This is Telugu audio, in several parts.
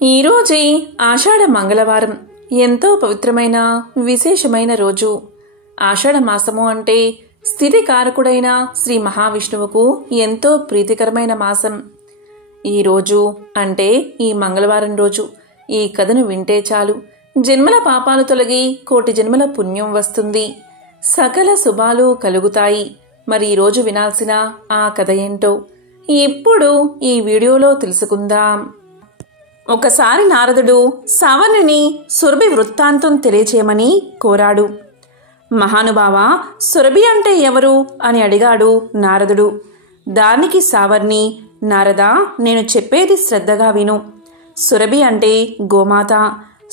ఈరోజే ఆషాఢ మంగళవారం ఎంతో పవిత్రమైన విశేషమైన రోజు. ఆషాఢ మాసము అంటే స్థితికారకుడైన శ్రీ మహావిష్ణువుకు ఎంతో ప్రీతికరమైన మాసం. ఈ రోజు అంటే ఈ మంగళవారం రోజు ఈ కథను వింటే చాలు జన్మల పాపాలు తొలగి కోటి జన్మల పుణ్యం వస్తుంది, సకల శుభాలు కలుగుతాయి. మరి ఈ రోజు వినాల్సిన ఆ కథ ఏంటో ఇప్పుడు ఈ వీడియోలో తెలుసుకుందాం. ఒకసారి నారదుడు సావర్ణిని సురభి వృత్తాంతం తెలియచేయమని కోరాడు. మహానుభావ, సురభి అంటే ఎవరు అని అడిగాడు నారదుడు. దానికి సావర్ణి, నారదా, నేను చెప్పేది శ్రద్ధగా విను. సురభి అంటే గోమాత.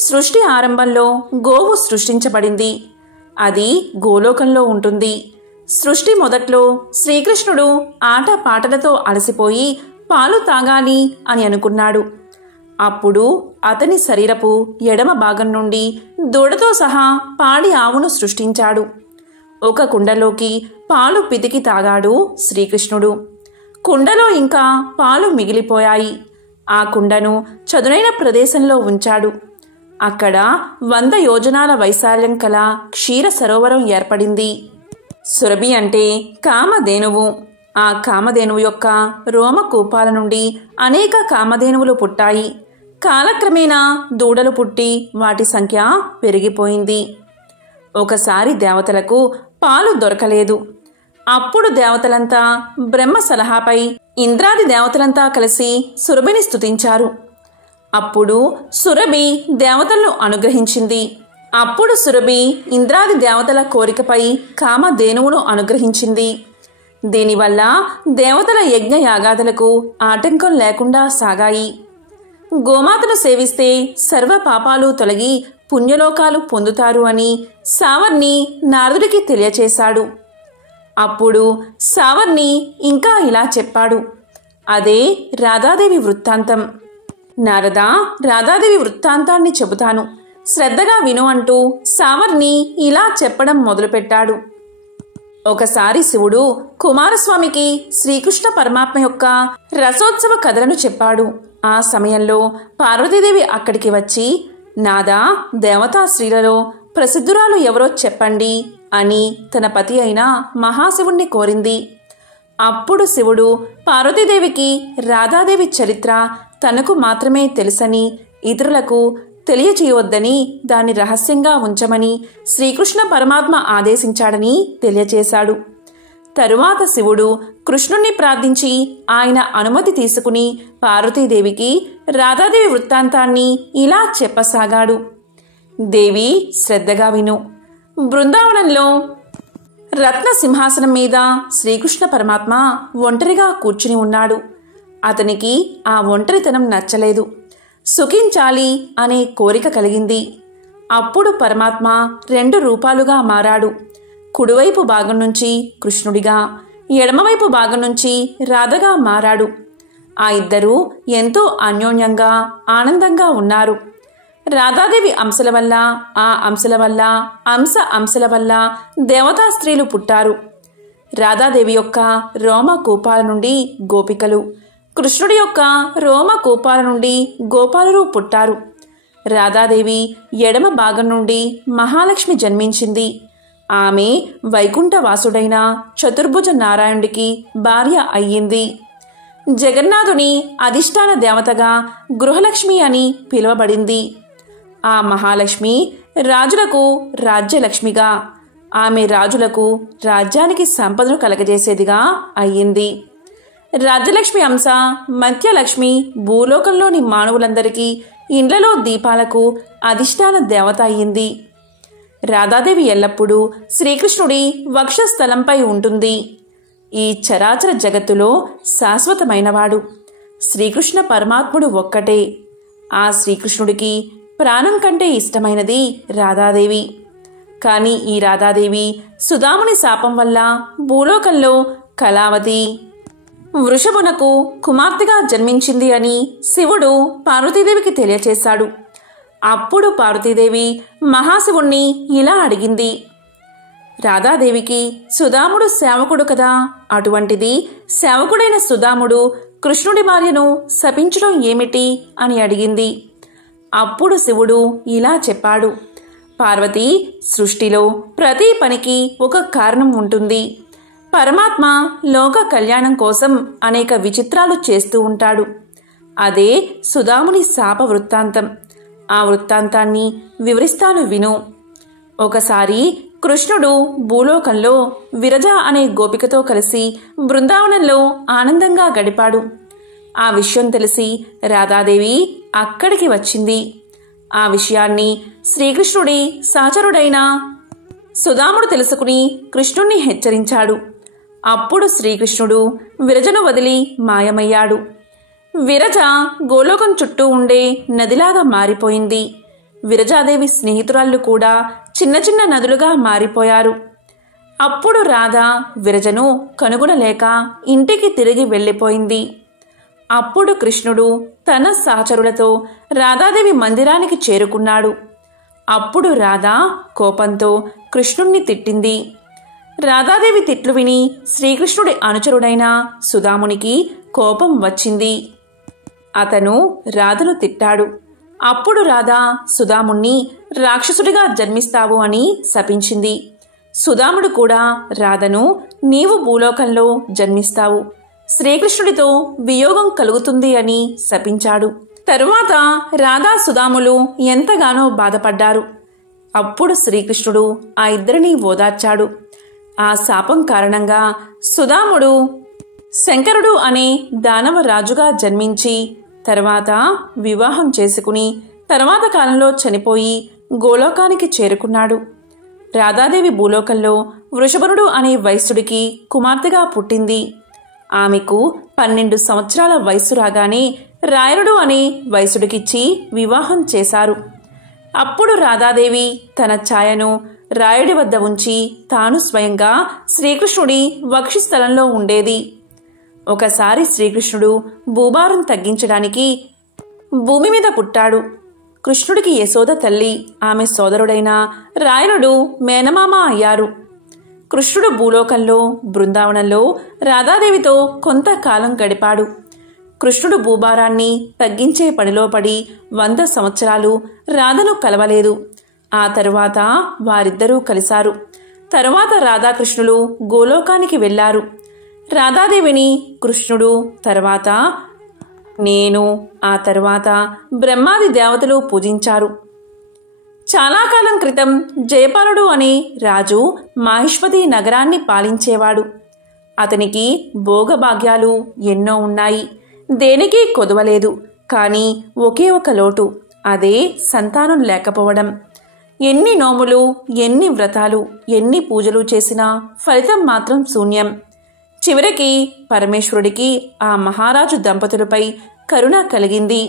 సృష్టి ఆరంభంలో గోవు సృష్టించబడింది. అది గోలోకంలో ఉంటుంది. సృష్టి మొదట్లో శ్రీకృష్ణుడు ఆట పాటలతో అలసిపోయి పాలు తాగాలి అని అనుకున్నాడు. అప్పుడు అతని శరీరపు ఎడమ భాగం నుండి దూడతో సహా పాడి ఆవును సృష్టించాడు. ఒక కుండలోకి పాలు పితికి తాగాడు శ్రీకృష్ణుడు. కుండలో ఇంకా పాలు మిగిలిపోయాయి. ఆ కుండను చదునైన ప్రదేశంలో ఉంచాడు. అక్కడ 100 యోజనాల వైశాల్యం కల క్షీర సరోవరం ఏర్పడింది. సురభి అంటే కామధేనువు. ఆ కామధేనువు యొక్క రోమకూపాల నుండి అనేక కామధేనువులు పుట్టాయి. కాలక్రమేణా దూడలు పుట్టి వాటి సంఖ్య పెరిగిపోయింది. ఒకసారి దేవతలకు పాలు దొరకలేదు. అప్పుడు దేవతలంతా బ్రహ్మ సలహాపై ఇంద్రాది దేవతలంతా కలిసి సురభిని స్తుతించారు. అప్పుడు సురభి దేవతలను అనుగ్రహించింది. అప్పుడు సురభి ఇంద్రాది దేవతల కోరికపై కామధేనువును అనుగ్రహించింది. దీనివల్ల దేవతల యజ్ఞ యాగాదులకు ఆటంకం లేకుండా సాగాయి. గోమాతను సేవిస్తే సర్వ పాపాలు తొలగి పుణ్యలోకాలు పొందుతారు అని సావర్ణి నారదుడికి తెలియచేశాడు. అప్పుడు సావర్ణి ఇంకా ఇలా చెప్పాడు. అదే రాధాదేవి వృత్తాంతం. నారదా, రాధాదేవి వృత్తాంతాన్ని చెబుతాను, శ్రద్ధగా విను అంటూ సావర్ణి ఇలా చెప్పడం మొదలుపెట్టాడు. ఒకసారి శివుడు కుమారస్వామికి శ్రీకృష్ణ పరమాత్మ యొక్క రసోత్సవ కథలను చెప్పాడు. ఆ సమయంలో పార్వతీదేవి అక్కడికి వచ్చి, నాదా, దేవతా స్త్రీలలో ప్రసిద్ధురాలు ఎవరో చెప్పండి అని తన పతి అయిన మహాశివుణ్ణి కోరింది. అప్పుడు శివుడు పార్వతీదేవికి రాధాదేవి చరిత్ర తనకు మాత్రమే తెలుసని, ఇతరులకు తెలియచేయవద్దని, దాన్ని రహస్యంగా ఉంచమని శ్రీకృష్ణ పరమాత్మ ఆదేశించాడని తెలియచేశాడు. తరువాత శివుడు కృష్ణుణ్ణి ప్రార్థించి ఆయన అనుమతి తీసుకుని పార్వతీదేవికి రాధాదేవి వృత్తాంతాన్ని ఇలా చెప్పసాగాడు. దేవి, శ్రద్ధగా విను. బృందావనంలో రత్న సింహాసనం మీద శ్రీకృష్ణ పరమాత్మ ఒంటరిగా కూర్చుని ఉన్నాడు. అతనికి ఆ ఒంటరితనం నచ్చలేదు. సుఖించాలి అనే కోరిక కలిగింది. అప్పుడు పరమాత్మ 2 రూపాలుగా మారాడు. కుడివైపు భాగం నుంచి కృష్ణుడిగా, ఎడమవైపు భాగం నుంచి రాధగా మారాడు. ఆ ఇద్దరూ ఎంతో అన్యోన్యంగా ఆనందంగా ఉన్నారు. రాధాదేవి అంశల వల్ల, ఆ అంశల వల్ల, అంశల వల్ల దేవతా స్త్రీలు పుట్టారు. రాధాదేవి యొక్క రోమకూపాల నుండి గోపికలు, కృష్ణుడి యొక్క రోమకూపాల నుండి గోపాలురు పుట్టారు. రాధాదేవి ఎడమ భాగం నుండి మహాలక్ష్మి జన్మించింది. ఆమె వైకుంఠవాసుడైన చతుర్భుజ నారాయణుడికి భార్య అయ్యింది. జగన్నాథుని అధిష్టాన దేవతగా గృహలక్ష్మి అని పిలువబడింది. ఆ మహాలక్ష్మి రాజులకు రాజ్యలక్ష్మిగా, ఆమె రాజులకు రాజ్యానికి సంపదను కలగజేసేదిగా అయ్యింది. రాజ్యలక్ష్మి అంశ మధ్యలక్ష్మి భూలోకంలోని మానవులందరికీ ఇండ్లలో దీపాలకు అధిష్టాన దేవత అయ్యింది. రాధాదేవి ఎల్లప్పుడూ శ్రీకృష్ణుడి వక్షస్థలంపై ఉంటుంది. ఈ చరాచర జగత్తులో శాశ్వతమైనవాడు శ్రీకృష్ణ పరమాత్ముడు ఒక్కటే. ఆ శ్రీకృష్ణుడికి ప్రాణం కంటే ఇష్టమైనది రాధాదేవి. కానీ ఈ రాధాదేవి సుధాముని శాపం వల్ల భూలోకంలో కళావతి వృషభునకు కుమార్తెగా జన్మించింది అని శివుడు పార్వతీదేవికి తెలియచేశాడు. అప్పుడు పార్వతీదేవి మహాశివుణ్ణి ఇలా అడిగింది. రాధాదేవికి సుధాముడు సేవకుడు కదా, అటువంటిది సేవకుడైన సుధాముడు కృష్ణుడి భార్యను శపించడం ఏమిటి అని అడిగింది. అప్పుడు శివుడు ఇలా చెప్పాడు, పార్వతి, సృష్టిలో ప్రతి పనికి ఒక కారణం ఉంటుంది. పరమాత్మ లోక కళ్యాణం కోసం అనేక విచిత్రాలు చేస్తూ ఉంటాడు. అదే సుదాముని శాప వృత్తాంతం. ఆ వృత్తాంతాన్ని వివరిస్తాను విను. ఒకసారి కృష్ణుడు భూలోకంలో విరజ అనే గోపికతో కలిసి బృందావనంలో ఆనందంగా గడిపాడు. ఆ విషయం తెలిసి రాధాదేవి అక్కడికి వచ్చింది. ఆ విషయాన్ని శ్రీకృష్ణుడి సహచరుడైన సుదాముడు తెలుసుకుని కృష్ణుణ్ణి హెచ్చరించాడు. అప్పుడు శ్రీకృష్ణుడు విరజను వదిలి మాయమయ్యాడు. విరజ గోలోకం చుట్టూ ఉండే నదిలాగా మారిపోయింది. విరజాదేవి స్నేహితురాళ్ళు కూడా చిన్న చిన్న నదులుగా మారిపోయారు. అప్పుడు రాధ విరజను కనుగొనలేక ఇంటికి తిరిగి వెళ్ళిపోయింది. అప్పుడు కృష్ణుడు తన సహచరులతో రాధాదేవి మందిరానికి చేరుకున్నాడు. అప్పుడు రాధ కోపంతో కృష్ణుణ్ణి తిట్టింది. రాధాదేవి తిట్లు విని శ్రీకృష్ణుడి అనుచరుడైన సుదామునికి కోపం వచ్చింది. అతను రాధను తిట్టాడు. అప్పుడు రాధ సుదాముణ్ణి రాక్షసుడిగా జన్మిస్తావు అని శపించింది. సుదాముడు కూడా రాధను నీవు భూలోకంలో జన్మిస్తావు, శ్రీకృష్ణుడితో వియోగం కలుగుతుంది అని శపించాడు. తరువాత రాధా సుదాములు ఎంతగానో బాధపడ్డారు. అప్పుడు శ్రీకృష్ణుడు ఆ ఇద్దరిని ఓదార్చాడు. ఆ శాపం కారణంగా సుదాముడు శంకరుడు అనే దానవ రాజుగా జన్మించి తర్వాత వివాహం చేసుకుని తర్వాత కాలంలో చనిపోయి గోలోకానికి చేరుకున్నాడు. రాధాదేవి భూలోకంలో వృషభనుడు అనే వైశ్యుడికి కుమార్తెగా పుట్టింది. ఆమెకు 12 సంవత్సరాల వయసు రాగానే రాయరుడు అనే వైశ్యుడికిచ్చి వివాహం చేశారు. అప్పుడు రాధాదేవి తన ఛాయను రాయుడి వద్ద ఉంచి తాను స్వయంగా శ్రీకృష్ణుడి వక్షస్థలంలో ఉండేది. ఒకసారి శ్రీకృష్ణుడు భూభారం తగ్గించడానికి భూమి మీద పుట్టాడు. కృష్ణుడికి యశోద తల్లి, ఆమె సోదరుడైన రాయనుడు మేనమామ అయ్యారు. కృష్ణుడు భూలోకంలో బృందావనంలో రాధాదేవితో కొంతకాలం గడిపాడు. కృష్ణుడు భూభారాన్ని తగ్గించే పనిలో పడి 100 సంవత్సరాలు రాధను కలవలేదు. ఆ తరువాత వారిద్దరూ కలిశారు. తరువాత రాధాకృష్ణులు గోలోకానికి వెళ్లారు. రాధాదేవిని కృష్ణుడు తర్వాత నేను ఆ తరువాత బ్రహ్మాది దేవతలు పూజించారు. చాలా కాలం క్రితం జయపాలుడు అనే రాజు మాహిష్మతి నగరాన్ని పాలించేవాడు. అతనికి భోగభాగ్యాలు ఎన్నో ఉన్నాయి, దేనికి కొదవలేదు. కానీ ఒకే ఒక లోటు, అదే సంతానం లేకపోవడం. ఎన్ని నోములు, ఎన్ని వ్రతాలు, ఎన్ని పూజలు చేసినా ఫలితం మాత్రం శూన్యం. చివరికి పరమేశ్వరుడికి ఆ మహారాజు దంపతులపై కరుణ కలిగింది.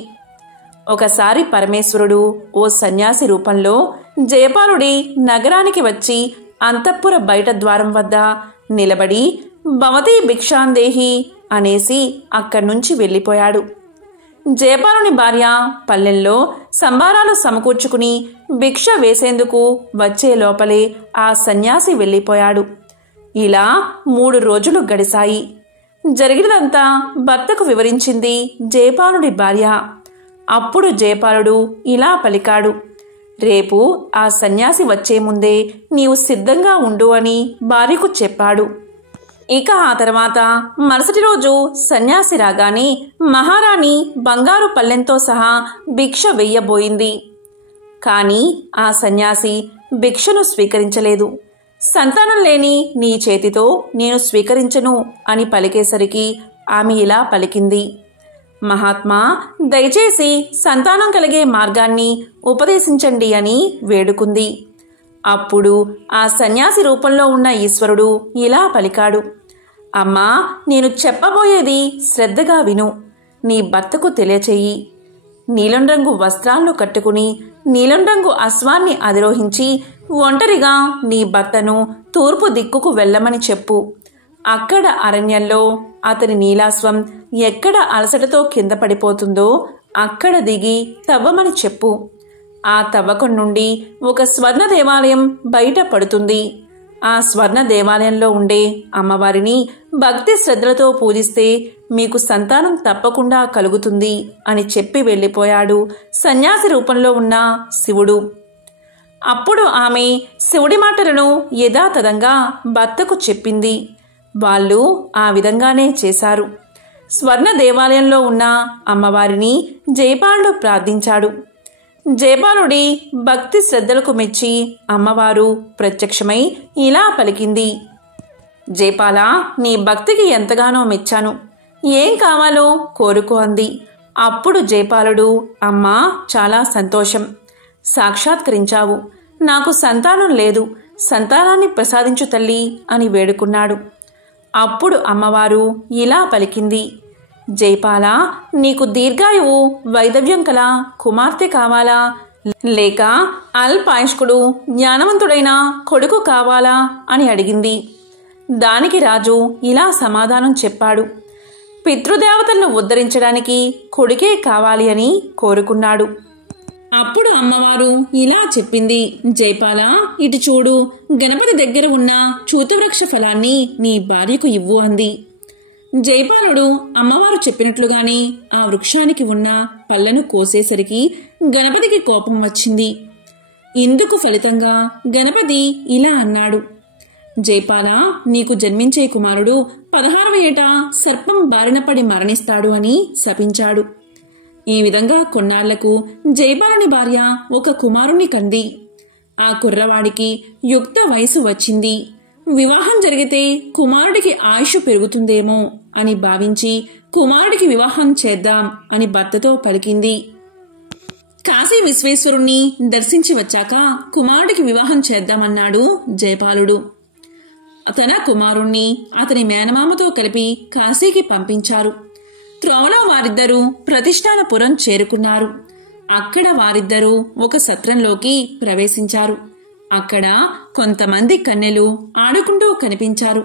ఒకసారి పరమేశ్వరుడు ఓ సన్యాసి రూపంలో జయపాలుడి నగరానికి వచ్చి అంతఃపుర బయట ద్వారం వద్ద నిలబడి భవతి భిక్షాందేహి అనేసి అక్కడ్నుంచి వెళ్ళిపోయాడు. జయపాలుని భార్య పల్లెల్లో సంబారాలు సమకూర్చుకుని భిక్ష వేసేందుకు వచ్చే లోపలే ఆ సన్యాసి వెళ్ళిపోయాడు. ఇలా 3 రోజులు గడిశాయి. జరిగినదంతా భర్తకు వివరించింది జయపాలుడి భార్య. అప్పుడు జయపాలుడు ఇలా పలికాడు, రేపు ఆ సన్యాసి వచ్చే ముందే నీవు సిద్ధంగా ఉండు అని భార్యకు చెప్పాడు. ఇక ఆ తర్వాత మరుసటి రోజు సన్యాసి రాగానే మహారాణి బంగారు పల్లెంతో సహా భిక్ష వెయ్యబోయింది. కాని ఆ సన్యాసి భిక్షను స్వీకరించలేదు. సంతానం లేని నీ చేతితో నేను స్వీకరించను అని పలికేసరికి ఆమె ఇలా పలికింది, మహాత్మా, దయచేసి సంతానం కలిగే మార్గాన్ని ఉపదేశించండి అని వేడుకుంది. అప్పుడు ఆ సన్యాసి రూపంలో ఉన్న ఈశ్వరుడు ఇలా పలికాడు, అమ్మా, నేను చెప్పబోయేది శ్రద్ధగా విను. నీ భర్తకు తెలియచేయి. నీలం రంగు వస్త్రాలను కట్టుకుని నీలం రంగు అశ్వాన్ని అధిరోహించి ఒంటరిగా నీ భర్తను తూర్పు దిక్కుకు వెళ్ళమని చెప్పు. అక్కడ అరణ్యంలో అతని నీలాశ్వం ఎక్కడ అలసటతో కింద పడిపోతుందో అక్కడ దిగి తవ్వమని చెప్పు. ఆ తవ్వకం నుండి ఒక స్వర్ణ దేవాలయం బయట పడుతుంది. ఆ స్వర్ణ దేవాలయంలో ఉండే అమ్మవారిని భక్తి శ్రద్ధలతో పూజిస్తే మీకు సంతానం తప్పకుండా కలుగుతుంది అని చెప్పి వెళ్ళిపోయాడు సన్యాసి రూపంలో ఉన్న శివుడు. అప్పుడు ఆమె శివుడి మాటలను యథాతథంగా భర్తకు చెప్పింది. వాళ్ళు ఆ విధంగానే చేశారు. స్వర్ణ దేవాలయంలో ఉన్న అమ్మవారిని జైపాలుడు ప్రార్థించాడు. జైపాలుడి భక్తి శ్రద్ధలకు మెచ్చి అమ్మవారు ప్రత్యక్షమై ఇలా పలికింది. జైపాల, నీ భక్తికి ఎంతగానో మెచ్చాను. ఏం కావాలో కోరుకో అంది. అప్పుడు జైపాలుడు, అమ్మా, చాలా సంతోషం, సాక్షాత్కరించావు. నాకు సంతానం లేదు, సంతానాన్ని ప్రసాదించు తల్లి అని వేడుకున్నాడు. అప్పుడు అమ్మవారు ఇలా పలికింది. జైపాల, నీకు దీర్ఘాయువు వైదవ్యం కల కుమార్తె కావాలా, లేక అల్పాయుష్కుడు జ్ఞానవంతుడైన కొడుకు కావాలా అని అడిగింది. దానికి రాజు ఇలా సమాధానం చెప్పాడు. పితృదేవతలను ఉద్ధరించడానికి కొడుకే కావాలి అని కోరుకున్నాడు. అప్పుడు అమ్మవారు ఇలా చెప్పింది. జైపాల, ఇటు చూడు, గణపతి దగ్గర ఉన్న చూతవృక్ష ఫలాన్ని నీ భార్యకు ఇవ్వు అంది. జైపాలుడు అమ్మవారు చెప్పినట్లుగానే ఆ వృక్షానికి ఉన్న పళ్లను కోసేసరికి గణపతికి కోపం వచ్చింది. ఇందుకు ఫలితంగా గణపతి ఇలా అన్నాడు. జైపాల, నీకు జన్మించే కుమారుడు 16వ ఏట సర్పం బారిన పడి మరణిస్తాడు అని శపించాడు. ఈ విధంగా కొన్నాళ్లకు జైపాలుని భార్య ఒక కుమారుణ్ణి కంది. ఆ కుర్రవాడికి యుక్త వయసు వచ్చింది. వివాహం జరిగితే కుమారుడికి ఆయుష్ పెరుగుతుందేమో అని భావించి కుమారుడికి వివాహం చేద్దాం అని భర్తతో పలికింది. కాశీ విశ్వేశ్వరుణ్ణి దర్శించి వచ్చాక కుమారుడికి వివాహం చేద్దామన్నాడు జైపాలుడు. తన కుమారుణ్ణి అతని మేనమామతో కలిపి కాశీకి పంపించారు. త్రోవలో వారిద్దరూ ప్రతిష్టానపురం చేరుకున్నారు. అక్కడ వారిద్దరూ ఒక సత్రంలోకి ప్రవేశించారు. అక్కడ కొంతమంది కన్యలు ఆడుకుంటూ కనిపించారు.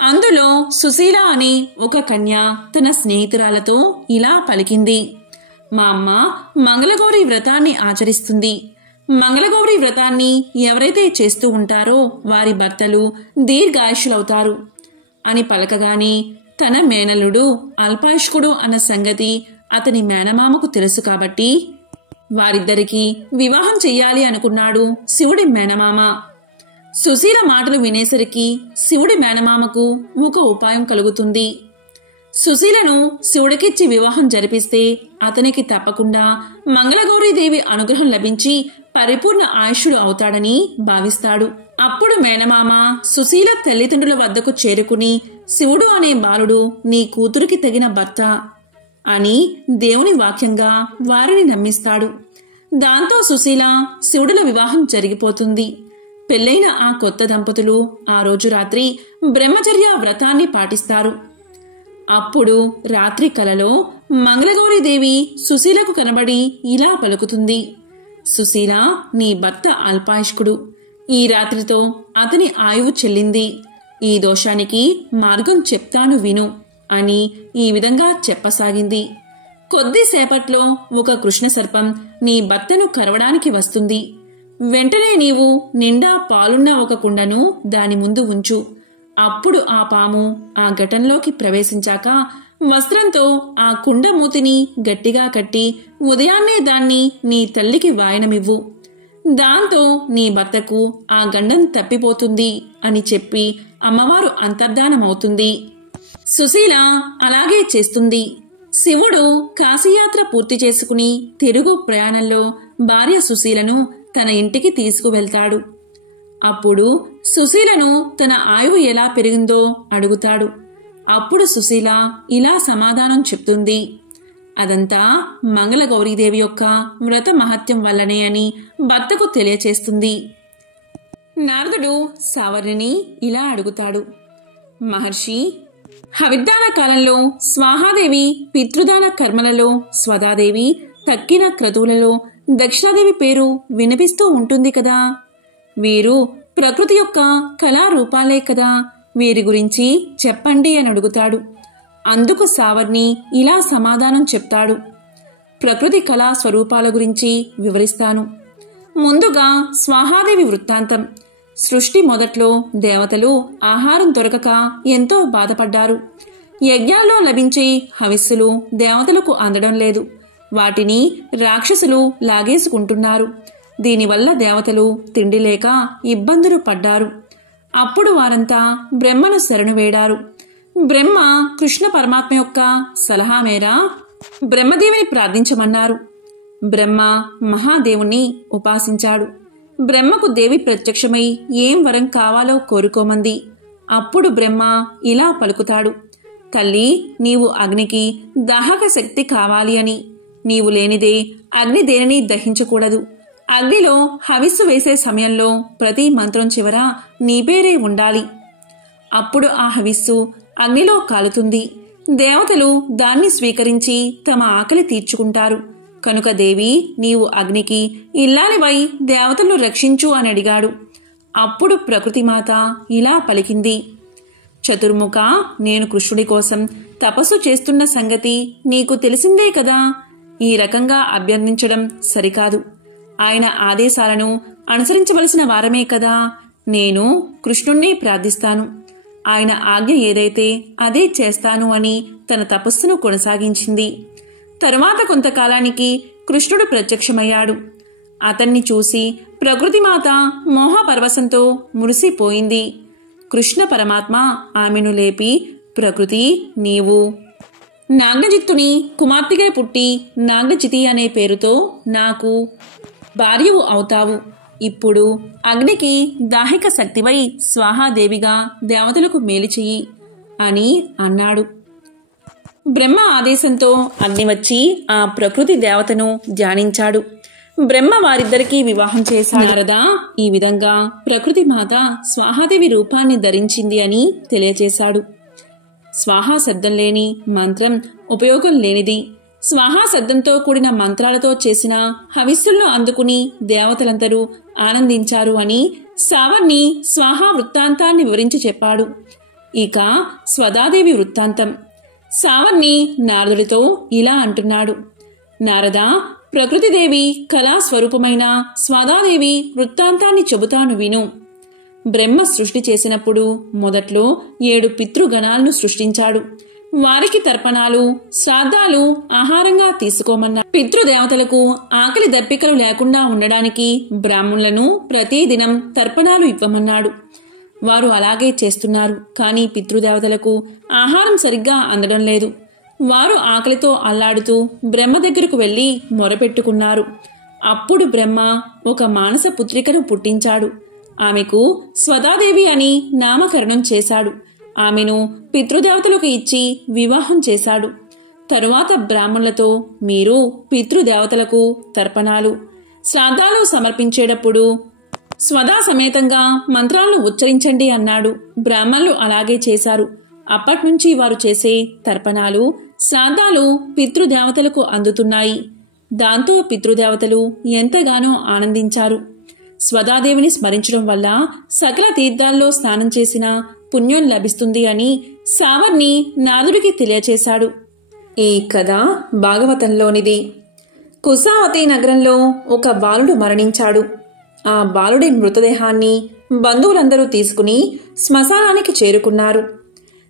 అందులో సుశీల అనే ఒక కన్య తన స్నేహితురాలతో ఇలా పలికింది. మా అమ్మ మంగళగౌరి వ్రతాన్ని ఆచరిస్తుంది. మంగళగౌరి వ్రతాన్ని ఎవరైతే చేస్తూ ఉంటారో వారి భర్తలు దీర్ఘాయుషులవుతారు అని పలకగానే తన మేనల్లుడు అల్పాయుష్కుడు అన్న సంగతి అతని మేనమామకు తెలుసు కాబట్టి వారిద్దరికీ వివాహం చెయ్యాలి అనుకున్నాడు శివుడి మేనమామ. సుశీల మాటలు వినేసరికి శివుడి మేనమామకు ఒక ఉపాయం కలుగుతుంది. సుశీలను శివుడికిచ్చి వివాహం జరిపిస్తే అతనికి తప్పకుండా మంగళగౌరీదేవి అనుగ్రహం లభించి పరిపూర్ణ ఆయుష్యుడు అవుతాడని భావిస్తాడు. అప్పుడు మేనమామ సుశీల తల్లిదండ్రుల వద్దకు చేరుకుని, శివుడు అనే బాలుడు నీ కూతురికి తగిన భర్త అని దేవుని వాక్యంగా వారిని నమ్మిస్తాడు. దాంతో సుశీల శివుడుల వివాహం జరిగిపోతుంది. పెళ్లైన ఆ కొత్త దంపతులు ఆ రోజు రాత్రి బ్రహ్మచర్య వ్రతాన్ని పాటిస్తారు. అప్పుడు రాత్రి కలలో మంగళగౌరీదేవి సుశీలకు కనబడి ఇలా పలుకుతుంది. సుశీల, నీ భర్త అల్పాయుష్కుడు. ఈ రాత్రితో అతని ఆయువు చెల్లింది. ఈ దోషానికి మార్గం చెప్తాను విను అని ఈ విధంగా చెప్పసాగింది. కొద్దిసేపట్లో ఒక కృష్ణ సర్పం నీ భర్తను కరవడానికి వస్తుంది. వెంటనే నీవు నిండా పాలున్న ఒక కుండను దాని ముందు ఉంచు. అప్పుడు ఆ పాము ఆ ఘటంలోకి ప్రవేశించాక వస్త్రంతో ఆ కుండ మూతిని గట్టిగా కట్టి ఉదయాన్నే దాన్ని నీ తల్లికి వాయనమివ్వు. దాంతో నీ భర్తకు ఆ గండం తప్పిపోతుంది అని చెప్పి అమ్మవారు అంతర్ధానమవుతుంది. సుశీల అలాగే చేస్తుంది. శివుడు కాశీయాత్ర పూర్తి చేసుకుని తిరుగు ప్రయాణంలో భార్య సుశీలను తన ఇంటికి తీసుకువెళ్తాడు. అప్పుడు సుశీలను తన ఆయువు ఎలా పెరిగిందో అడుగుతాడు. అప్పుడు సుశీల ఇలా సమాధానం చెప్తుంది. అదంతా మంగళగౌరీదేవి యొక్క వ్రత మహత్యం వల్లనే అని భర్తకు తెలియచేస్తుంది. నారదుడు సావర్ణిని ఇలా అడుగుతాడు. మహర్షి, హవిర్దాన కాలంలో స్వాహాదేవి పితృదాన కర్మలలో, స్వదాదేవి తక్కిన క్రతువులలో దక్షిణాదేవి పేరు వినిపిస్తూ ఉంటుంది కదా. వీరు ప్రకృతి యొక్క కళారూపాలే కదా. వీరి గురించి చెప్పండి అని అడుగుతాడు. అందుకు సావర్ణి ఇలా సమాధానం చెప్తాడు. ప్రకృతి కళా స్వరూపాల గురించి వివరిస్తాను. ముందుగా స్వాహాదేవి వృత్తాంతం. సృష్టి మొదట్లో దేవతలు ఆహారం దొరకక ఎంతో బాధపడ్డారు. యజ్ఞాల్లో లభించే హవిస్సులు దేవతలకు అందడం లేదు. వాటిని రాక్షసులు లాగేసుకుంటున్నారు. దీనివల్ల దేవతలు తిండి లేక ఇబ్బందులు పడ్డారు. అప్పుడు వారంతా బ్రహ్మను శరణు వేడారు. బ్రహ్మ కృష్ణ పరమాత్మ యొక్క సలహా మేర బ్రహ్మదేవిని ప్రార్థించమన్నారు. బ్రహ్మ మహాదేవుణ్ణి ఉపాసించాడు. బ్రహ్మకు దేవి ప్రత్యక్షమై ఏం వరం కావాలో కోరుకోమంది. అప్పుడు బ్రహ్మ ఇలా పలుకుతాడు: తల్లి, నీవు అగ్నికి దాహక శక్తి కావాలి అని. నీవు లేనిదే అగ్ని దేనిని దహించకూడదు. అగ్నిలో హవిస్సు వేసే సమయంలో ప్రతి మంత్రం చివర నీ పేరే ఉండాలి. అప్పుడు ఆ హవిస్సు అగ్నిలో కాలుతుంది. దేవతలు దాన్ని స్వీకరించి తమ ఆకలి తీర్చుకుంటారు. కనుక దేవి, నీవు అగ్నికి ఇల్లాలివై దేవతలను రక్షించు అని అడిగాడు. అప్పుడు ప్రకృతిమాత ఇలా పలికింది: చతుర్ముఖ, నేను కృష్ణుడి కోసం తపస్సు చేస్తున్న సంగతి నీకు తెలిసిందే కదా. ఈ రకంగా అభ్యర్థించడం సరికాదు. ఆయన ఆదేశాలను అనుసరించవలసిన వారమే కదా. నేను కృష్ణుణ్ణి ప్రార్థిస్తాను. ఆయన ఆజ్ఞ ఏదైతే అదే చేస్తాను అని తన తపస్సును కొనసాగించింది. తరువాత కొంతకాలానికి కృష్ణుడు ప్రత్యక్షమయ్యాడు. అతన్ని చూసి ప్రకృతిమాత మోహపరవశంతో మురిసిపోయింది. కృష్ణ పరమాత్మ ఆమెను లేపి, ప్రకృతి, నీవు నాగజిత్తుని కుమార్తెగా పుట్టి నాగజితి అనే పేరుతో నాకు భార్యవు అవుతావు. ఇప్పుడు అగ్నికి దాహిక శక్తివై స్వాహాదేవిగా దేవతలకు మేలు చెయ్యి అని అన్నాడు. బ్రహ్మ ఆదేశంతో అగ్ని వచ్చి ఆ ప్రకృతి దేవతను ధ్యానించాడు. బ్రహ్మ వారిద్దరికీ వివాహం చేశాడు. నారద ఈ విధంగా ప్రకృతి మాత స్వాహాదేవి రూపాన్ని ధరించింది అని తెలియచేశాడు. స్వాహా శబ్దం లేని మంత్రం ఉపయోగం లేనిది. స్వాహా శబ్దంతో కూడిన మంత్రాలతో చేసిన హవిస్సులను అందుకుని దేవతలందరూ ఆనందించారు అని సావర్ణి స్వాహా వృత్తాంతాన్ని వివరించి చెప్పాడు. ఇక స్వదాదేవి వృత్తాంతం. సావర్ణి నారదుడితో ఇలా అంటున్నాడు: నారద, ప్రకృతిదేవి కళాస్వరూపమైన స్వదాదేవి వృత్తాంతాన్ని చెబుతాను విను. బ్రహ్మ సృష్టి చేసినప్పుడు మొదట్లో 7 పితృగణాలను సృష్టించాడు. వారికి తర్పణాలు, శ్రాద్ధాలు ఆహారంగా తీసుకోమన్నారు. పితృదేవతలకు ఆకలి దప్పికలు లేకుండా ఉండడానికి బ్రాహ్మణులను ప్రతిదినం తర్పణాలు ఇవ్వమన్నాడు. వారు అలాగే చేస్తున్నారు. కానీ పితృదేవతలకు ఆహారం సరిగ్గా అందడం లేదు. వారు ఆకలితో అల్లాడుతూ బ్రహ్మ దగ్గరకు వెళ్లి మొరపెట్టుకున్నారు. అప్పుడు బ్రహ్మ ఒక మానస పుత్రికను పుట్టించాడు. ఆమెకు స్వదాదేవి అని నామకరణం చేశాడు. ఆమెను పితృదేవతలకు ఇచ్చి వివాహం చేశాడు. తరువాత బ్రాహ్మణులతో మీరు పితృదేవతలకు తర్పణాలు, శ్రాద్ధాలు సమర్పించేటప్పుడు స్వదా సమేతంగా మంత్రాలను ఉచ్చరించండి అన్నాడు. బ్రాహ్మణులు అలాగే చేశారు. అప్పట్నుంచి వారు చేసే తర్పణాలు, శ్రాద్ధాలు పితృదేవతలకు అందుతున్నాయి. దాంతో పితృదేవతలు ఎంతగానో ఆనందించారు. స్వదాదేవిని స్మరించడం వల్ల సకల తీర్థాల్లో స్నానం చేసిన పుణ్యం లభిస్తుంది అని సావర్ణి నారదుడికి తెలియచేశాడు. ఈ కథ భాగవతంలోనిది. కుశావతి నగరంలో ఒక బాలుడు మరణించాడు. ఆ బాలుడి మృతదేహాన్ని బంధువులందరూ తీసుకుని శ్మశానానికి చేరుకున్నారు.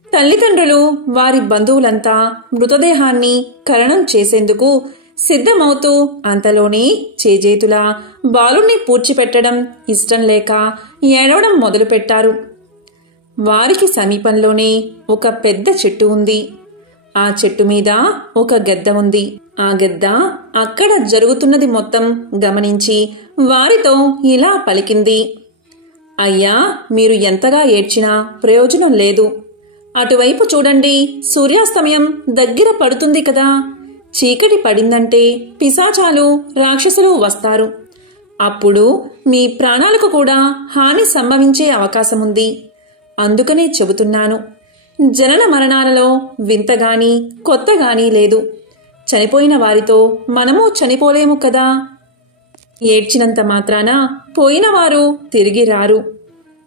తల్లిదండ్రులు వారి బంధువులంతా మృతదేహాన్ని ఖననం చేసేందుకు సిద్ధమవుతూ అంతలోనే చేజేతులా బాలుణ్ణి పూడ్చిపెట్టడం ఇష్టం లేక ఏడవడం మొదలుపెట్టారు. వారికి సమీపంలోనే ఒక పెద్ద చెట్టు ఉంది. ఆ చెట్టు మీద ఒక గెద్ద ఉంది. ఆ గెద్ద అక్కడ జరుగుతున్నది మొత్తం గమనించి వారితో ఇలా పలికింది: అయ్యా, మీరు ఎంతగా ఏడ్చినా ప్రయోజనం లేదు. అటువైపు చూడండి, సూర్యాస్తమయం దగ్గర పడుతుంది కదా. చీకటి పడిందంటే పిశాచాలు, రాక్షసులు వస్తారు. అప్పుడు మీ ప్రాణాలకు కూడా హాని సంభవించే అవకాశముంది. అందుకనే చెబుతున్నాను. జనన మరణాలలో వింతగాని కొత్తగాని లేదు. చనిపోయిన వారితో మనము చనిపోలేము కదా. ఏడ్చినంత మాత్రాన పోయినవారు తిరిగి రారు.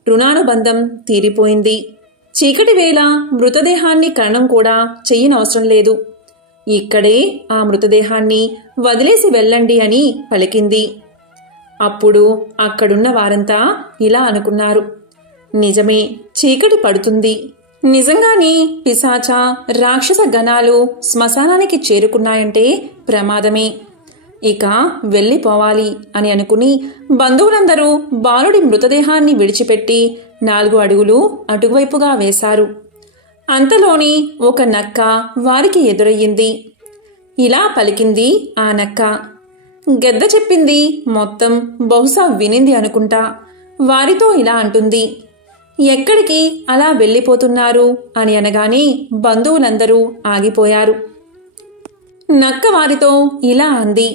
రుణానుబంధం తీరిపోయింది. చీకటి వేళ మృతదేహాన్ని ఖననం కూడా చెయ్యనవసరం లేదు. ఇక్కడే ఆ మృతదేహాన్ని వదిలేసి వెళ్ళండి అని పలికింది. అప్పుడు అక్కడున్న వారంతా ఇలా అనుకున్నారు, నిజమే, చీకటి పడుతుంది. నిజంగానే పిశాచ రాక్షస గణాలు శ్మశానానికి చేరుకున్నాయంటే ప్రమాదమే. ఇక వెళ్ళిపోవాలి అని అనుకుని బంధువులందరూ బాలుడి మృతదేహాన్ని విడిచిపెట్టి 4 అడుగులు అటువైపుగా వేశారు. అంతలోని ఒక నక్క వారికి ఎదురయ్యింది. ఇలా పలికింది ఆ నక్క. గద్ద చెప్పింది మొత్తం బహుశా వినింది అనుకుంటా. వారితో ఇలా అంటుంది, ఎక్కడికి అలా వెళ్ళిపోతున్నారు అని అనగానే బంధువులందరూ ఆగిపోయారు. నక్క వారితో ఇలా అంది,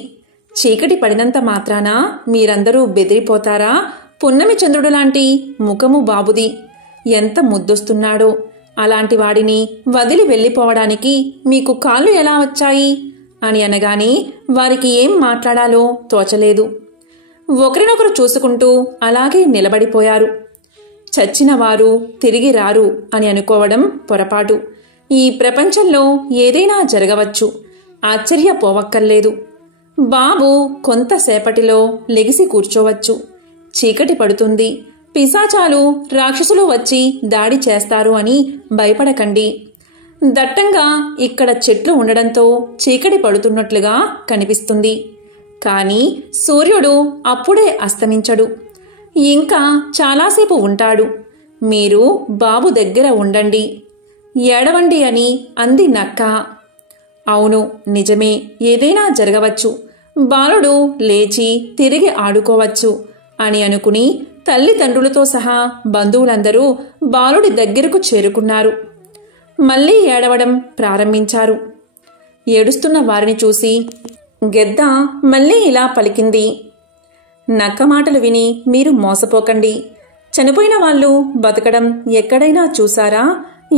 చీకటి పడినంత మాత్రాన మీరందరూ బెదిరిపోతారా? పున్నమి చంద్రుడు లాంటి ముఖము బాబుది, ఎంత ముద్దొస్తున్నాడో. అలాంటి వాడిని వదిలి వెళ్ళిపోవడానికి మీకు కాళ్ళు ఎలా వచ్చాయి అని అనగానే వారికి ఏం మాట్లాడాలో తోచలేదు. ఒకరినొకరు చూసుకుంటూ అలాగే నిలబడిపోయారు. చచ్చిన వారు తిరిగి రారు అని అనుకోవడం పొరపాటు. ఈ ప్రపంచంలో ఏదైనా జరగవచ్చు, ఆశ్చర్యపోవక్కర్లేదు. బాబు కొంతసేపటిలో లెగిసి కూర్చోవచ్చు. చీకటి పడుతుంది, పిశాచాలు రాక్షసులు వచ్చి దాడి చేస్తారు అని భయపడకండి. దట్టంగా ఇక్కడ చెట్లు ఉండడంతో చీకటి పడుతున్నట్లుగా కనిపిస్తుంది. కానీ సూర్యుడు అప్పుడే అస్తమించడు, ఇంకా చాలాసేపు ఉంటాడు. మీరు బాబు దగ్గర ఉండండి, ఏడవండి అని అంది నక్క. అవును, నిజమే, ఏదైనా జరగవచ్చు. బాలుడు లేచి తిరిగి ఆడుకోవచ్చు అని అనుకుని తల్లిదండ్రులతో సహా బంధువులందరూ బాలుడి దగ్గరకు చేరుకున్నారు. మళ్లీ ఏడవడం ప్రారంభించారు. ఏడుస్తున్న వారిని చూసి గెద్ద మళ్లీ ఇలా పలికింది, నక్క మాటలు విని మీరు మోసపోకండి. చనిపోయిన వాళ్ళు బతకడం ఎక్కడైనా చూసారా?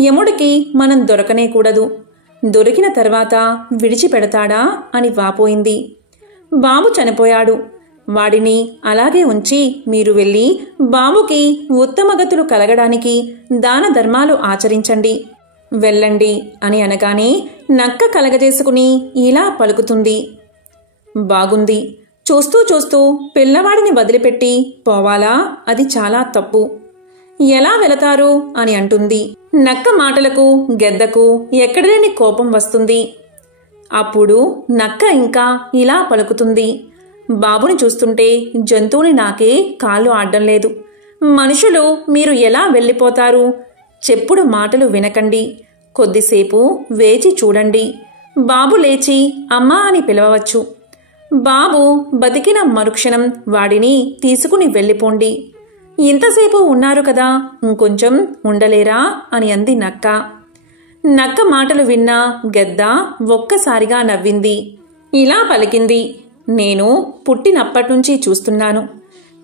యముడికి మనం దొరకనేకూడదు. దొరికిన తర్వాత విడిచిపెడతాడా అని వాపోయింది. బాబు చనిపోయాడు, వాడిని అలాగే ఉంచి మీరు వెళ్ళి బాబుకి ఉత్తమగతులు కలగడానికి దాన ధర్మాలు ఆచరించండి, వెళ్ళండి అని అనగానే నక్క కలగజేసుకుని ఇలా పలుకుతుంది, బాగుంది. చూస్తూ చూస్తూ పిల్లవాడిని వదిలిపెట్టి పోవాలా? అది చాలా తప్పు. ఎలా వెళతారు అని అంటుంది. నక్క మాటలకు గెద్దకు ఎక్కడలేని కోపం వస్తుంది. అప్పుడు నక్క ఇంకా ఇలా పలుకుతుంది, బాబుని చూస్తుంటే జంతువుని నాకే కాళ్ళు ఆడడం లేదు. మనుషులు మీరు ఎలా వెళ్ళిపోతారు? చెప్పుడు మాటలు వినకండి, కొద్దిసేపు వేచి చూడండి. బాబు లేచి అమ్మా అని పిలవవచ్చు. బాబు బతికిన మరుక్షణం వాడిని తీసుకుని వెళ్ళిపోండి. ఇంతసేపు ఉన్నారు కదా, ఇంకొంచెం ఉండలేరా అని అంది నక్క. నక్క మాటలు విన్న గెద్ద ఒక్కసారిగా నవ్వింది. ఇలా పలికింది, నేను పుట్టినప్పటినుంచి చూస్తున్నాను.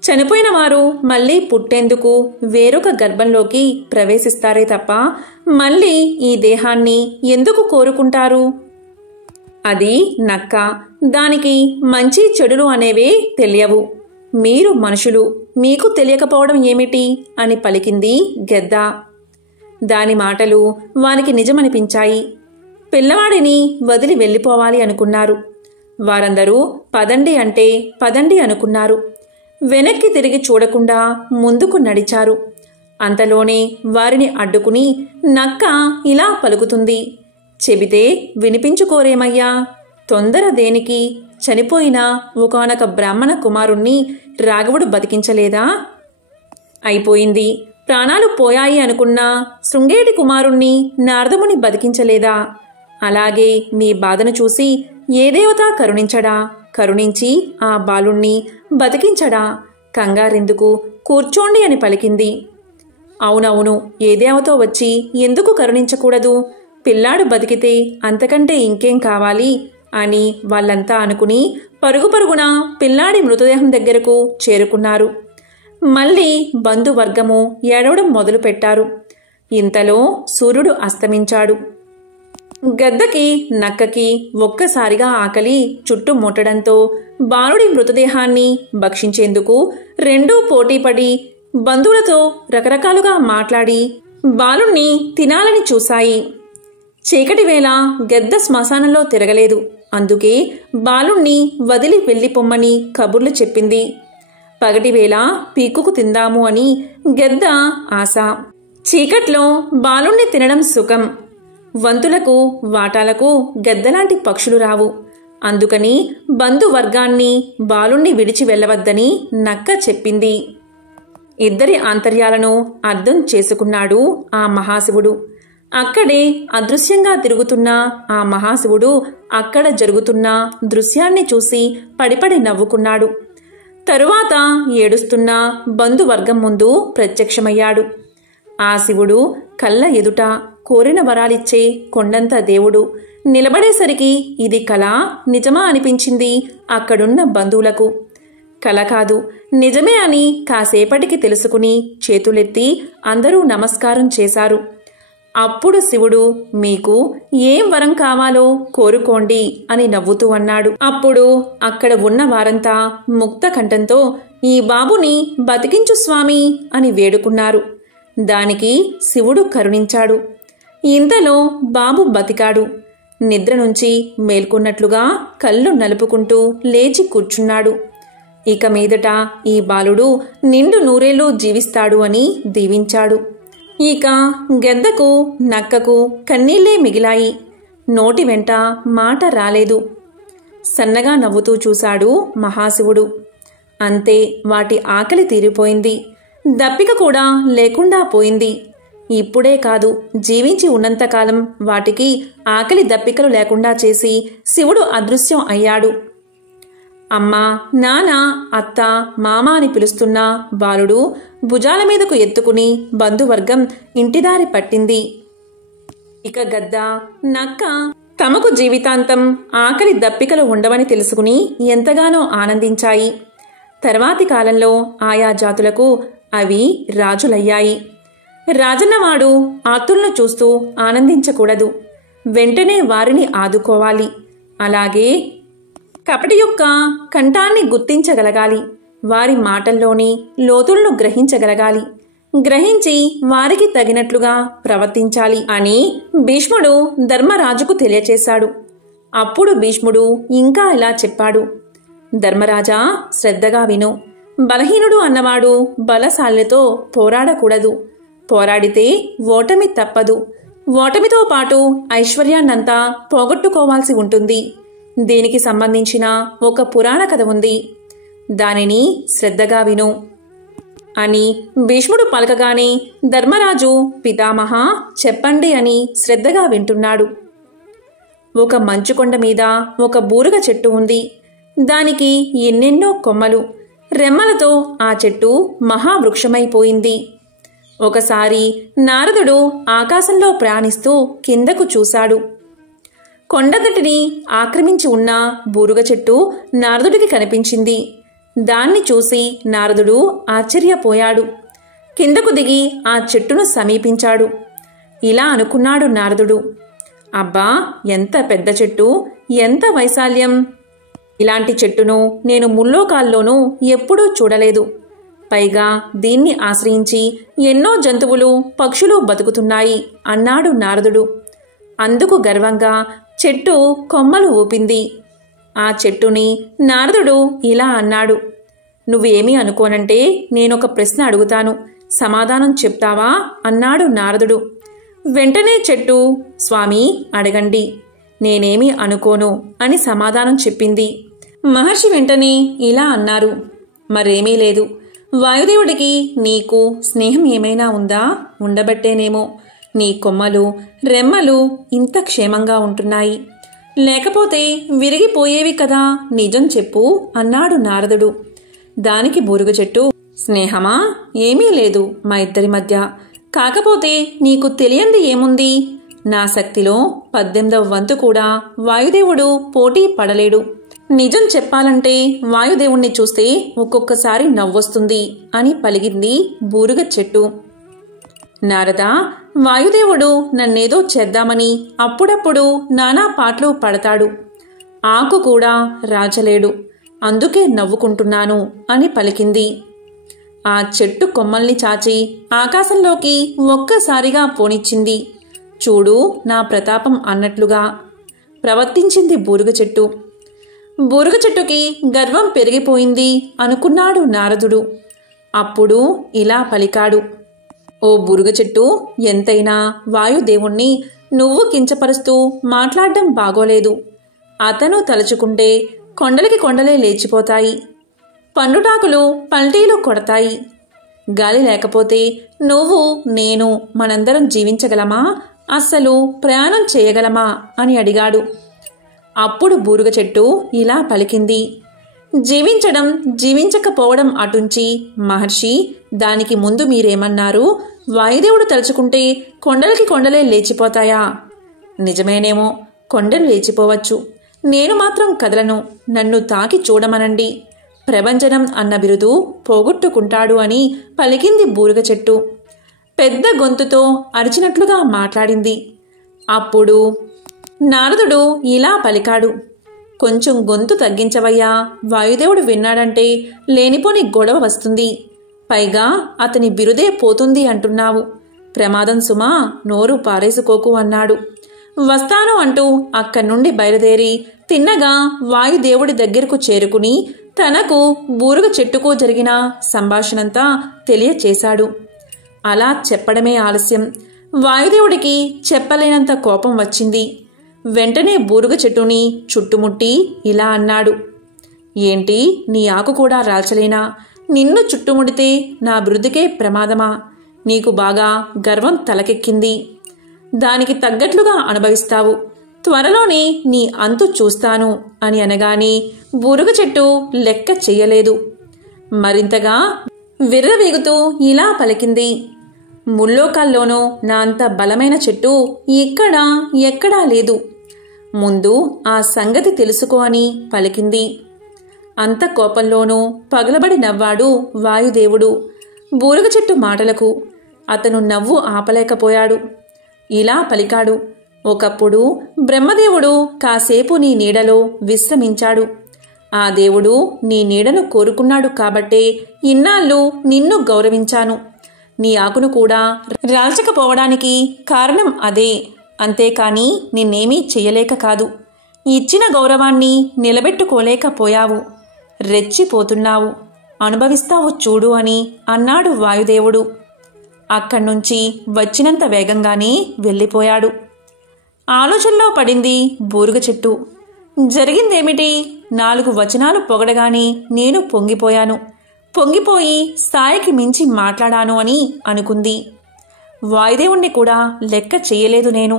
చనిపోయిన వారు మళ్ళీ పుట్టేందుకు వేరొక గర్భంలోకి ప్రవేశిస్తారే తప్ప మళ్ళీ ఈ దేహాన్ని ఎందుకు కోరుకుంటారు? అది నక్క, దానికి మంచి చెడులు అనేవే తెలియవు. మీరు మనుషులు, మీకు తెలియకపోవడం ఏమిటి అని పలికింది గెద్ద. దాని మాటలు వారికి నిజమనిపించాయి. పిల్లవాడిని వదిలి వెళ్ళిపోవాలి అనుకున్నారు. వారందరూ పదండి అంటే పదండి అనుకున్నారు. వెనక్కి తిరిగి చూడకుండా ముందుకు నడిచారు. అంతలోనే వారిని అడ్డుకుని నక్క ఇలా పలుకుతుంది, చెబితే వినిపించుకోరేమయ్యా, తొందర దేనికి? చనిపోయిన ఒకానొక బ్రాహ్మణ కుమారుణ్ణి రాఘవుడు బతికించలేదా? అయిపోయింది. ప్రాణాలు పోయాయి అనుకున్న శృంగేటి కుమారుణ్ణి నారదముని బతికించలేదా? అలాగే మీ బాధను చూసి ఏ దేవత కరుణించడా? కరుణించి ఆ బాలుణ్ణి బతికించడా? కంగారెందుకు, కూర్చోండి అని పలికింది. అవునవును, ఏ దేవతో వచ్చి ఎందుకు కరుణించకూడదు? పిల్లాడు బతికితే అంతకంటే ఇంకేం కావాలి అని వాళ్ళంతా అనుకుని పరుగు పరుగున పిల్లాడి మృతదేహం దగ్గరకు చేరుకున్నారు. మళ్ళీ బంధువర్గము ఏడవడం మొదలుపెట్టారు. ఇంతలో సూర్యుడు అస్తమించాడు. గద్దకి నక్కకి ఒక్కసారిగా ఆకలి చుట్టుముట్టడంతో బాలుడి మృతదేహాన్ని భక్షించేందుకు రెండూ పోటీపడి బంధువులతో రకరకాలుగా మాట్లాడి బాలుణ్ణి తినాలని చూశాయి. చీకటి వేళ గద్ద శ్మశానంలో తిరగలేదు. అందుకే బాలుణ్ణి వదిలి వెళ్ళిపోమ్మని కబుర్లు చెప్పింది. పగటివేళ పీక్కుకు తిందాము అని గెద్ద ఆశ. చీకట్లో బాలుణ్ణి తినడం సుఖం. వంతులకు వాటాలకు గెద్దలాంటి పక్షులు రావు. అందుకని బంధువర్గాన్ని బాలుణ్ణి విడిచి వెళ్ళవద్దని నక్క చెప్పింది. ఇద్దరి ఆంతర్యాలను అర్థం చేసుకున్నాడు ఆ మహాశివుడు. అక్కడే అదృశ్యంగా తిరుగుతున్న ఆ మహాశివుడు అక్కడ జరుగుతున్న దృశ్యాన్ని చూసి పడిపడి నవ్వుకున్నాడు. తరువాత ఏడుస్తున్న బంధువర్గం ముందు ప్రత్యక్షమయ్యాడు. ఆ శివుడు కళ్ళ ఎదుట కోరిన వరాలిచ్చే కొండంత దేవుడు నిలబడేసరికి ఇది కళ నిజమా అనిపించింది అక్కడున్న బంధువులకు. కళ కాదు, నిజమే అని కాసేపటికి తెలుసుకుని చేతులెత్తి అందరూ నమస్కారం చేశారు. అప్పుడు శివుడు, మీకు ఏం వరం కావాలో కోరుకోండి అని నవ్వుతూ అన్నాడు. అప్పుడు అక్కడ ఉన్న వారంతా ముక్త కంఠంతో, ఈ బాబుని బతికించు స్వామి అని వేడుకున్నారు. దానికి శివుడు కరుణించాడు. ఇంతలో బాబు బతికాడు. నిద్ర నుంచి మేల్కొన్నట్లుగా కళ్ళు నలుపుకుంటూ లేచి కూర్చున్నాడు. ఇక మీదట ఈ బాలుడు నిండు నూరేళ్లు జీవిస్తాడు అని దీవించాడు. ఇక గెద్దకు నక్కకు కన్నీళ్లే మిగిలాయి. నోటి వెంట మాట రాలేదు. సన్నగా నవ్వుతూ చూశాడు మహాశివుడు. అంతే, వాటి ఆకలి తీరిపోయింది. దప్పిక కూడా లేకుండా పోయింది. ఇప్పుడే కాదు, జీవించి ఉన్నంతకాలం వాటికి ఆకలి దప్పికలు లేకుండా చేసి శివుడు అదృశ్యం అయ్యాడు. అమ్మా, నాన్న, అత్త, మామ అని పిలుస్తున్న బాలుడు భుజాల మీదకు ఎత్తుకుని బంధువర్గం ఇంటిదారి పట్టింది. ఇక గద్ద, నక్క తమకు జీవితాంతం ఆకలి దప్పికలు ఉండవని తెలుసుకుని ఎంతగానో ఆనందించాయి. తర్వాతి కాలంలో ఆయా జాతులకు అవి రాజులయ్యాయి. రాజన్నవాడు ఆతులను చూస్తూ ఆనందించకూడదు, వెంటనే వారిని ఆదుకోవాలి. అలాగే కపటి యొక్క కంఠాన్ని గుర్తించగలగాలి. వారి మాటల్లోని లోతులను గ్రహించగలగాలి. గ్రహించి వారికి తగినట్లుగా ప్రవర్తించాలి అని భీష్ముడు ధర్మరాజుకు తెలియచేశాడు. అప్పుడు భీష్ముడు ఇంకా ఇలా చెప్పాడు. ధర్మరాజా, శ్రద్ధగా విను. బలహీనుడు అన్నవాడు బలశాలితో పోరాడకూడదు. పోరాడితే ఓటమి తప్పదు. ఓటమితో పాటు ఐశ్వర్యాన్నంతా పోగొట్టుకోవాల్సి ఉంటుంది. దీనికి సంబంధించిన ఒక పురాణ కథ ఉంది. దానిని శ్రద్ధగా విను అని భీష్ముడు పలకగానే ధర్మరాజు, పితామహ చెప్పండి అని శ్రద్ధగా వింటున్నాడు. ఒక మంచుకొండ మీద ఒక బూరుగ చెట్టు ఉంది. దానికి ఎన్నెన్నో కొమ్మలు, రెమ్మలతో ఆ చెట్టు మహావృక్షమైపోయింది. ఒకసారి నారదుడు ఆకాశంలో ప్రయాణిస్తూ కిందకు చూశాడు. కొండగట్టుని ఆక్రమించి ఉన్న బూరుగ చెట్టు నారదుడికి కనిపించింది. దాన్ని చూసి నారదుడు ఆశ్చర్యపోయాడు. కిందకు దిగి ఆ చెట్టును సమీపించాడు. ఇలా అనుకున్నాడు నారదుడు, అబ్బా, ఎంత పెద్ద చెట్టు, ఎంత వైశాల్యం! ఇలాంటి చెట్టును నేను ముల్లోకాల్లోనూ ఎప్పుడూ చూడలేదు. పైగా దీన్ని ఆశ్రయించి ఎన్నో జంతువులు, పక్షులు బతుకుతున్నాయి అన్నాడు నారదుడు. అందుకు గర్వంగా చెట్టు కొమ్మలు ఊపింది. ఆ చెట్టుని నారదుడు ఇలా అన్నాడు, నువ్వేమీ అనుకోనంటే నేనొక ప్రశ్న అడుగుతాను, సమాధానం చెప్తావా అన్నాడు నారదుడు. వెంటనే చెట్టు, స్వామి అడగండి, నేనేమీ అనుకోను అని సమాధానం చెప్పింది. మహర్షి వెంటనే ఇలా అన్నారు, మరేమీ లేదు. వాయుదేవుడికి నీకు స్నేహం ఏమైనా ఉందా? ఉండబట్టేనేమో నీ కొమ్మలు, రెమ్మలు ఇంత క్షేమంగా ఉంటున్నాయి. లేకపోతే విరిగిపోయేవి కదా, నిజం చెప్పు అన్నాడు నారదుడు. దానికి బూరుగ చెట్టు, స్నేహమా? ఏమీ లేదు మా ఇద్దరి మధ్య. కాకపోతే నీకు తెలియంది ఏముంది? నా శక్తిలో 18వ వంతు కూడా వాయుదేవుడు పోటీ పడలేడు. నిజం చెప్పాలంటే వాయుదేవుణ్ణి చూస్తే ఒక్కొక్కసారి నవ్వొస్తుంది అని పలిగింది బూరుగ చెట్టు. నారదా, వాయుదేవుడు నన్నేదో చేద్దామని అప్పుడప్పుడు నానా పాటలు పడతాడు. ఆకు కూడా రాజలేడు, అందుకే నవ్వుకుంటున్నాను అని పలికింది. ఆ చెట్టు కొమ్మల్ని చాచి ఆకాశంలోకి ఒక్కసారిగా పోనిచ్చింది. చూడు నా ప్రతాపం అన్నట్లుగా ప్రవర్తించింది బూరుగ చెట్టు. బూరుగ చెట్టుకి గర్వం పెరిగిపోయింది అనుకున్నాడు నారదుడు. అప్పుడు ఇలా పలికాడు: ఓ బూరుగ చెట్టు, ఎంతైనా వాయుదేవుణ్ణి నువ్వు కించపరుస్తూ మాట్లాడడం బాగోలేదు. అతను తలుచుకుంటే కొండలకి కొండలే లేచిపోతాయి, పండుటాకులు పల్టీలు కొడతాయి. గాలి లేకపోతే నువ్వు నేను మనందరం జీవించగలమా, అస్సలు ప్రయాణం చేయగలమా అని అడిగాడు. అప్పుడు బూరుగ చెట్టు ఇలా పలికింది: జీవించడం జీవించకపోవడం అటుంచి మహర్షి, దానికి ముందు మీరేమన్నారు? వాయుదేవుడు తలుచుకుంటే కొండలకి కొండలే లేచిపోతాయా? నిజమేనేమో, కొండలు లేచిపోవచ్చు. నేను మాత్రం కదలను. నన్ను తాకి చూడమనండి. ప్రభంజనం అన్న బిరుదు పోగొట్టుకుంటాడు అని పలికింది బూరుగ చెట్టు. పెద్ద గొంతుతో అరిచినట్లుగా మాట్లాడింది. అప్పుడు నారదుడు ఇలా పలికాడు: కొంచెం గొంతు తగ్గించవయ్యా. వాయుదేవుడు విన్నాడంటే లేనిపోని గొడవ వస్తుంది. పైగా అతని బిరుదే పోతుంది అంటున్నావు. ప్రమాదం సుమా, నోరు పారేసుకోకు అన్నాడు. వస్తాను అంటూ అక్కడి నుండి బయలుదేరి తిన్నగా వాయుదేవుడి దగ్గరకు చేరుకుని తనకు బూరుగ చెట్టుకు జరిగిన సంభాషణంతా తెలియచేశాడు. అలా చెప్పడమే ఆలస్యం. వాయుదేవుడికి చెప్పలేనంత కోపం వచ్చింది. వెంటనే బూరుగ చెట్టుని చుట్టుముట్టి ఇలా అన్నాడు: ఏంటి, నీ ఆకు కూడా రాల్చలేనా? నిన్ను చుట్టుముడితే నా బిరుదుకే ప్రమాదమా? నీకు బాగా గర్వం తలకెక్కింది. దానికి తగ్గట్లుగా అనుభవిస్తావు. త్వరలోనే నీ అంతు చూస్తాను అని అనగానే బూరుగ చెట్టు లెక్క చెయ్యలేదు. మరింతగా విర్రవీగుతూ ఇలా పలికింది: ముల్లోకాల్లోనూ నా అంత బలమైన చెట్టు ఇక్కడ ఎక్కడా లేదు. ముందు ఆ సంగతి తెలుసుకో అని పలికింది. అంత కోపంలోనూ పగలబడి నవ్వాడు వాయుదేవుడు బూరుగ చెట్టు మాటలకు. అతను నవ్వు ఆపలేకపోయాడు. ఇలా పలికాడు: ఒకప్పుడు బ్రహ్మదేవుడు కాసేపు నీ నీడలో విశ్రమించాడు. ఆ దేవుడు నీ నీడను కోరుకున్నాడు కాబట్టే ఇన్నాళ్ళు నిన్ను గౌరవించాను. నీ ఆకును కూడా రాల్చకపోవడానికి కారణం అదే. అంతేకాని నిన్నేమీ చెయ్యలేక కాదు. ఇచ్చిన గౌరవాన్ని నిలబెట్టుకోలేకపోయావు. రెచ్చిపోతున్నావు. అనుభవిస్తావు చూడు అని అన్నాడు వాయుదేవుడు. అక్కడ్నుంచి వచ్చినంత వేగంగానే వెళ్ళిపోయాడు. ఆలోచనలో పడింది బూరుగ చెట్టు. జరిగిందేమిటి? 4 వచనాలు పొగడగానే నేను పొంగిపోయాను. పొంగిపోయి స్థాయికి మించి మాట్లాడాను అని అనుకుంది. వాయుదేవుణ్ణి కూడా లెక్క చెయ్యలేదు నేను.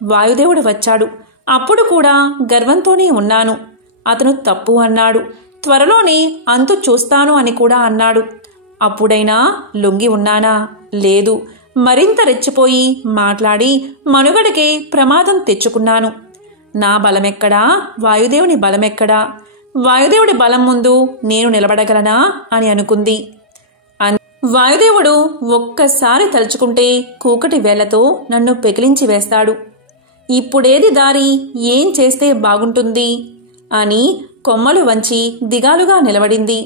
వాయుదేవుడు వచ్చాడు. అప్పుడు కూడా గర్వంతోనే ఉన్నాను. అతను తప్పు అన్నాడు. త్వరలోనే అంతు చూస్తాను అని కూడా అన్నాడు. అప్పుడైనా లొంగి ఉన్నానా? లేదు. మరింత రెచ్చిపోయి మాట్లాడి మనుగడకే ప్రమాదం తెచ్చుకున్నాను. నా బలమెక్కడా? వాయుదేవుని బలమెక్కడా? వాయుదేవుడి బలం ముందు నేను నిలబడగలనా అని అనుకుంది. వాయుదేవుడు ఒక్కసారి తలుచుకుంటే కూకటి వేళ్లతో నన్ను పెకిలించి వేస్తాడు. ఇప్పుడేది దారి, ఏం చేస్తే బాగుంటుంది అని కొమ్మలు వంచి దిగాలుగా నిలబడింది.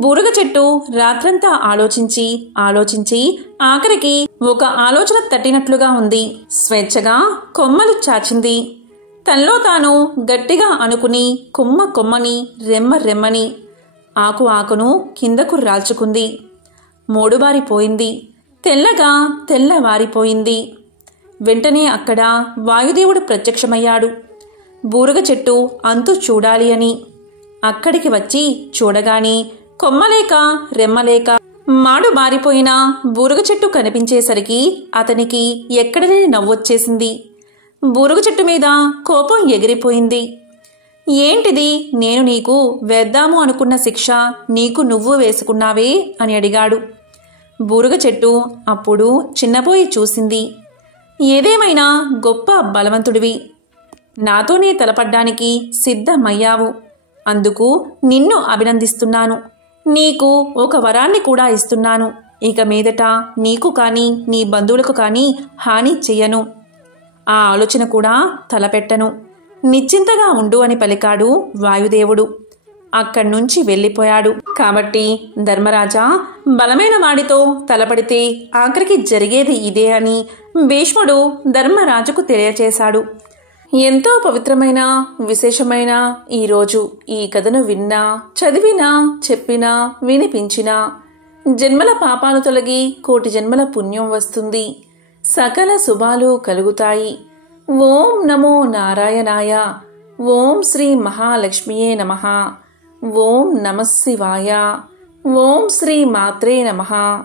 బూరుగ చెట్టు రాత్రంతా ఆలోచించి ఆలోచించి ఆఖరికి ఒక ఆలోచన తట్టినట్లుగా ఉంది. స్వేచ్ఛగా కొమ్మలు చాచింది. తనలో తాను గట్టిగా అనుకుని కొమ్మ కొమ్మని, రెమ్మ రెమ్మని, ఆకు ఆకును కిందకు రాల్చుకుంది. మోడుబారిపోయింది. తెల్లగా తెల్లవారిపోయింది. వెంటనే అక్కడ వాయుదేవుడు ప్రత్యక్షమయ్యాడు. బూరుగ చెట్టు అంతు చూడాలి అని. అక్కడికి వచ్చి చూడగానే కొమ్మలేక రెమ్మలేక మాడు బారిపోయిన బూరుగ చెట్టు కనిపించేసరికి అతనికి ఎక్కడలేని నవ్వొచ్చేసింది. బూరుగ చెట్టు మీద కోపం ఎగిరిపోయింది. ఏంటిది? నేను నీకు వేద్దాము అనుకున్న శిక్ష నీకు నువ్వు వేసుకున్నావే అని అడిగాడు. బూరుగ చెట్టు అప్పుడు చిన్నపోయి చూసింది. ఏదేమైనా గొప్ప బలవంతుడివి. నాతోనే తలపడ్డానికి సిద్ధమయ్యావు. అందుకు నిన్ను అభినందిస్తున్నాను. నీకు ఒక వరాన్ని కూడా ఇస్తున్నాను. ఇక మీదట నీకు కానీ నీ బంధువులకు కానీ హాని చెయ్యను. ఆ ఆలోచన కూడా తలపెట్టను. నిశ్చింతగా ఉండు అని పలికాడు వాయుదేవుడు. అక్కడ్నుంచి వెళ్ళిపోయాడు. కాబట్టి ధర్మరాజా, బలమైన వాడితో తలపడితే ఆఖరికి జరిగేది ఇదే అని భీష్ముడు ధర్మరాజుకు తెలియచేశాడు. ఎంతో పవిత్రమైన విశేషమైన ఈరోజు ఈ కథను విన్నా, చదివినా, చెప్పినా, వినిపించినా జన్మల పాపాలు తొలగి కోటి జన్మల పుణ్యం వస్తుంది. సకల శుభాలు కలుగుతాయి. ఓం నమో నారాయణాయ. ఓం శ్రీ మహాలక్ష్మియే నమః. ఓం నమః శివాయ. ఓం శ్రీ మాత్రే నమః.